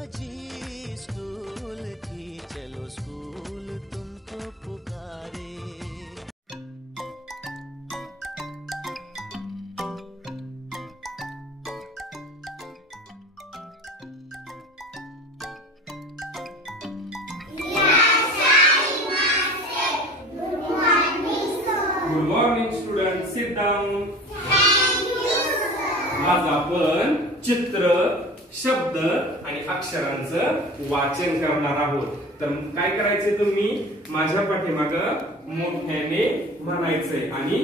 बजी स्कूल की, चलो स्कूल तुमको पुकारे। Good morning students, sit down. आज आपण चित्र, शब्द आणि अक्षरांचं वाचन करणार आहोत. तर काय करायचे, तुम्ही माझ्या पाठीमाग मोठ्याने म्हणायचंय आणि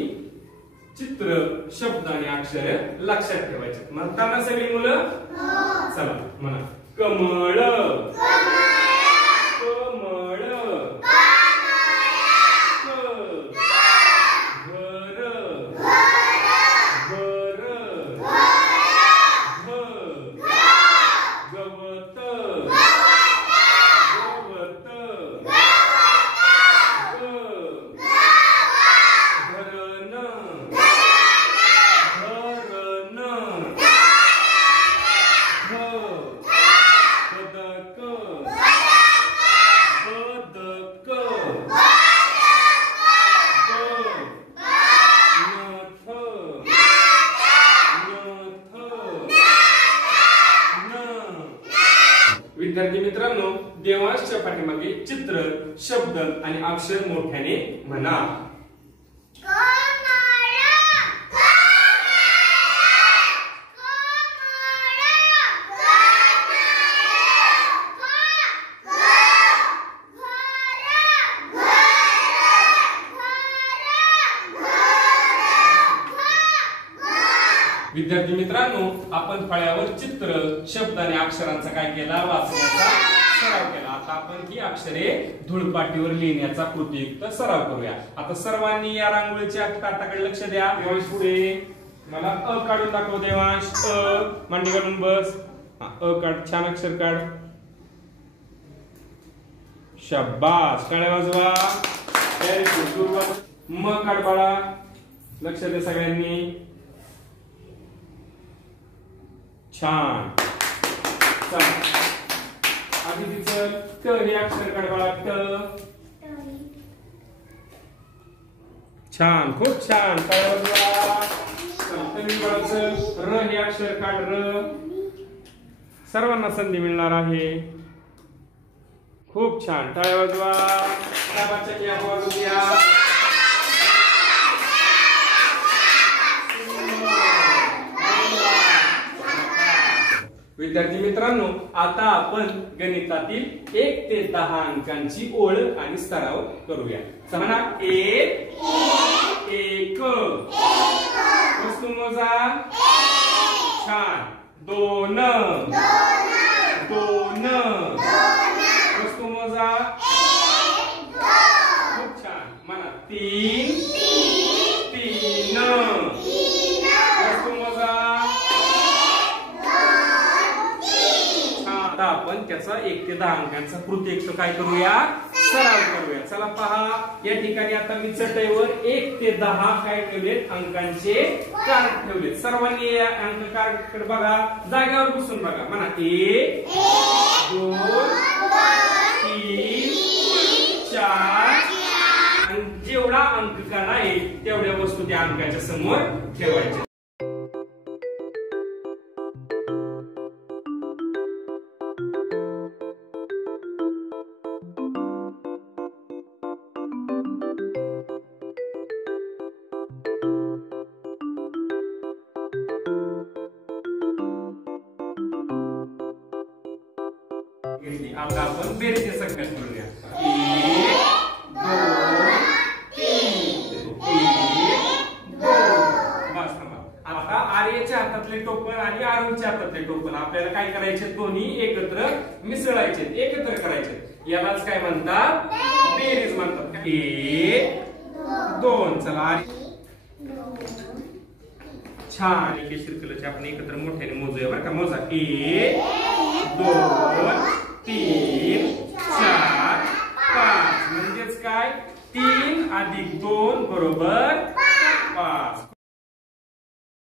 चित्र, शब्द आणि अक्षर लक्षात ठेवायचे. म्हणताना सगळी मुलं चला म्हणा. कमळ, विद्यार्थी मित्रांनो, देवांशच्या पाठीमागे चित्र, शब्द आणि अक्षर मोठ्याने म्हणा. विद्यार्थी मित्रांनो, आपण फळ्यावर चित्र, शब्द आणि अक्षरांचा काय केला, वाचण्याचा सराव केला. आता आपण ही अक्षरे धूळपाटीवर लिहिण्याचा कृतीयुक्त सराव करूया. आता सर्वांनी या रांगोळीच्या ताटाकडे लक्ष द्या. देवांश पुढे मला अ काढून दाखव. देवांश अ, मांडी काढून बस. अ काढ, छान अक्षर काढ. शाबास, टाळ्या वाजवा. म काढ बाळा, लक्ष द्या सगळ्यांनी. छान. चला आधी चल ट हे अक्षर काढ बाळा. ट. छान, खूप छान. टाळ्या वाजवा. तरी बाळा चल र हे अक्षर काढ. र. सर्वांना संधी मिळणार आहे. खूप छान. टाळ्या वाजवा. साहेबांच्या घ्या बोलू द्या. विद्यार्थी मित्रांनो, आता आपण गणितातील 1 ते 10 अंकांची ओळख आणि सराव करूया. म्हणा. 1 1 वस्तू मोजा. छान. 2 2 वस्तू मोजा. खूप छान. म्हणा. 3 3 वस्तू मोजा. आता आपण त्याचा 1 ते 10 अंकांचा कृतीयुक्त काय करूया, सराव करूया. चला पहा, या ठिकाणी आता मी चटईवर 1 ते 10 काय ठेवलेत, अंकांचे कार्ड ठेवलेत. सर्वांनी या अंक कार्डकडे बघा, जागेवर बसून बघा. म्हणा. 1 2 3 4 आणि जेवढा अंक काढा आहे तेवढ्या वस्तू त्या अंकाच्या समोर ठेवायच्या. आता आपण बेरजेच्या संख्या करूया. 1 2 3 1 2. बस थांबा. आता आर्यच्या हातातले टोपण आणि आरुणच्या हातातले टोपण आपल्याला काय करायचे, दोन्ही एकत्र मिसळायचे, एकत्र करायचे. यालाच काय म्हणतात, बेरीज म्हणतात. 1 2. चला छान. केशरी कलरचे आपण एकत्र मोठ्याने मोजूया बरं का. मोजा. 1 2 3 4 5. म्हणजेच काय, 3 + 2 = 5.